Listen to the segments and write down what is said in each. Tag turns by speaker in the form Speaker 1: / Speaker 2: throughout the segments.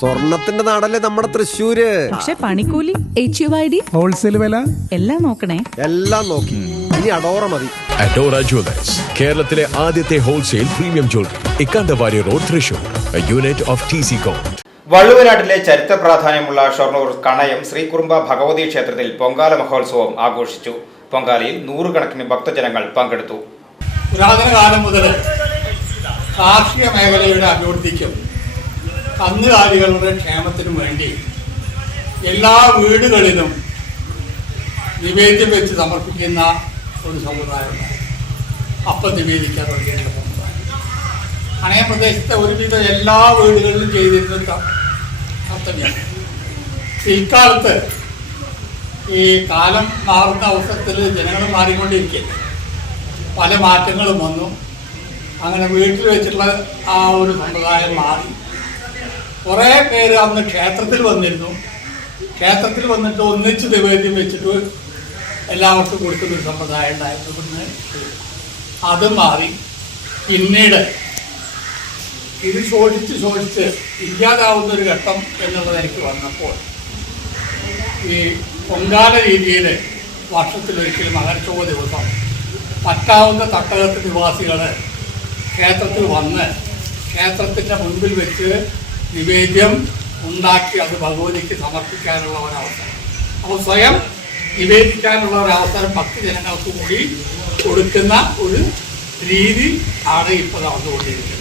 Speaker 1: സ്വർണത്തിന്റെ നാടല്ലേ നമ്മുടെ തൃശ്ശൂര്?
Speaker 2: പക്ഷെ പണിക്കൂലി H U I D
Speaker 3: wholesale വില?
Speaker 2: എല്ലാം നോക്കണേ.
Speaker 1: എല്ലാം നോക്കി. ഇനി അഡോറ മതി.
Speaker 4: അഡോറ ജ്വല്ലേഴ്സ് കേരളത്തിലെ ആദ്യത്തെ wholesale premium jewellery Ikkanda Warrier road Thrissur unit of T C coat
Speaker 5: വള്ളുവനാട്ടിലെ ചരിത്ര പ്രാധാന്യമുള്ള ഷൊർണൂർ കണയം ശ്രീകുറുമ്പ ഭഗവതി ക്ഷേത്രത്തിൽ പൊങ്കാല മഹോത്സവം ആഘോഷിച്ചു. പൊങ്കാലയിൽ നൂറുകണക്കിന് ഭക്തജനങ്ങൾ പങ്കെടുത്തു.
Speaker 6: പുരാതന കാലം മുതൽ കാർഷിക മേഖലയുടെ അഭിവൃദ്ധിക്കും കന്നുകാലികളുടെ ക്ഷേമത്തിനു വേണ്ടി എല്ലാ വീടുകളിലും നിവേദ്യം വെച്ച് സമർപ്പിക്കുന്ന ഒരു സമുദായമാണ്. അപ്പം നിവേദിക്കാൻ തുടങ്ങിയിട്ടുള്ള സമുദായം. അണയ പ്രദേശത്തെ ഒരുവിധം എല്ലാ വീടുകളിലും ചെയ്തിരുന്ന കർത്തവ്യമാണ്. ഇക്കാലത്ത് ഈ കാലം മാറുന്ന അവസരത്തിൽ ജനങ്ങൾ മാറിക്കൊണ്ടിരിക്കുകയല്ലേ പല മാറ്റങ്ങളും വന്നു. അങ്ങനെ വീട്ടിൽ വെച്ചിട്ടുള്ള ആ ഒരു സമ്പ്രദായം മാറി. കുറേ പേര് അന്ന് ക്ഷേത്രത്തിൽ വന്നിരുന്നു. ക്ഷേത്രത്തിൽ വന്നിട്ട് ഒന്നിച്ച് നിവേദ്യം വെച്ചിട്ട് എല്ലാവർക്കും കൊടുക്കുന്ന സമ്പ്രദായം ഉണ്ടായിരുന്നു. പിന്നെ അത് മാറി. പിന്നീട് ഇത് ശോഷിച്ച് ശോഷിച്ച് ഇല്ലാതാവുന്ന ഒരു ഘട്ടം എന്നുള്ളത് എനിക്ക് വന്നപ്പോൾ ഈ പൊങ്കാല രീതിയിൽ വർഷത്തിലൊരിക്കലും മഹർഷോ ദിവസം പറ്റാവുന്ന തട്ടകത്ത് നിവാസികൾ ക്ഷേത്രത്തിൽ വന്ന് ക്ഷേത്രത്തിന്റെ മുൻപിൽ വെച്ച് നിവേദ്യം ഉണ്ടാക്കി അത് ഭഗവതിക്ക് സമർപ്പിക്കാനുള്ള ഒരവസരം. അപ്പോൾ സ്വയം നിവേദിക്കാനുള്ള ഒരവസരം അവസരം ഭക്തജനങ്ങൾക്ക് കൂടി കൊടുക്കുന്ന ഒരു രീതി ആണ് ഇപ്പോൾ നടന്നുകൊണ്ടിരിക്കുന്നത്.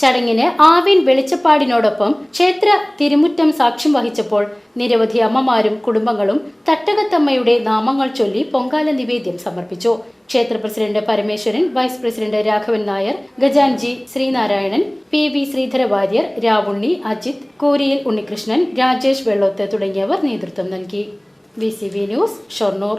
Speaker 7: ചടങ്ങിന് ആവിൻ വെളിച്ചപ്പാടിനോടൊപ്പം ക്ഷേത്ര തിരുമുറ്റം സാക്ഷ്യം വഹിച്ചപ്പോൾ നിരവധി അമ്മമാരും കുടുംബങ്ങളും തട്ടകത്തമ്മയുടെ നാമങ്ങൾ ചൊല്ലി പൊങ്കാല നിവേദ്യം സമർപ്പിച്ചു. ക്ഷേത്ര president Parameswaran vice president Raghavan Nair ഗജാൻജി Sreenarayanan P V Sreedhara Warrier Ravunni Ajith കോരിയിൽ Unnikrishnan Rajesh Vellothu തുടങ്ങിയവർ നേതൃത്വം നൽകി. V C V news Shoranur.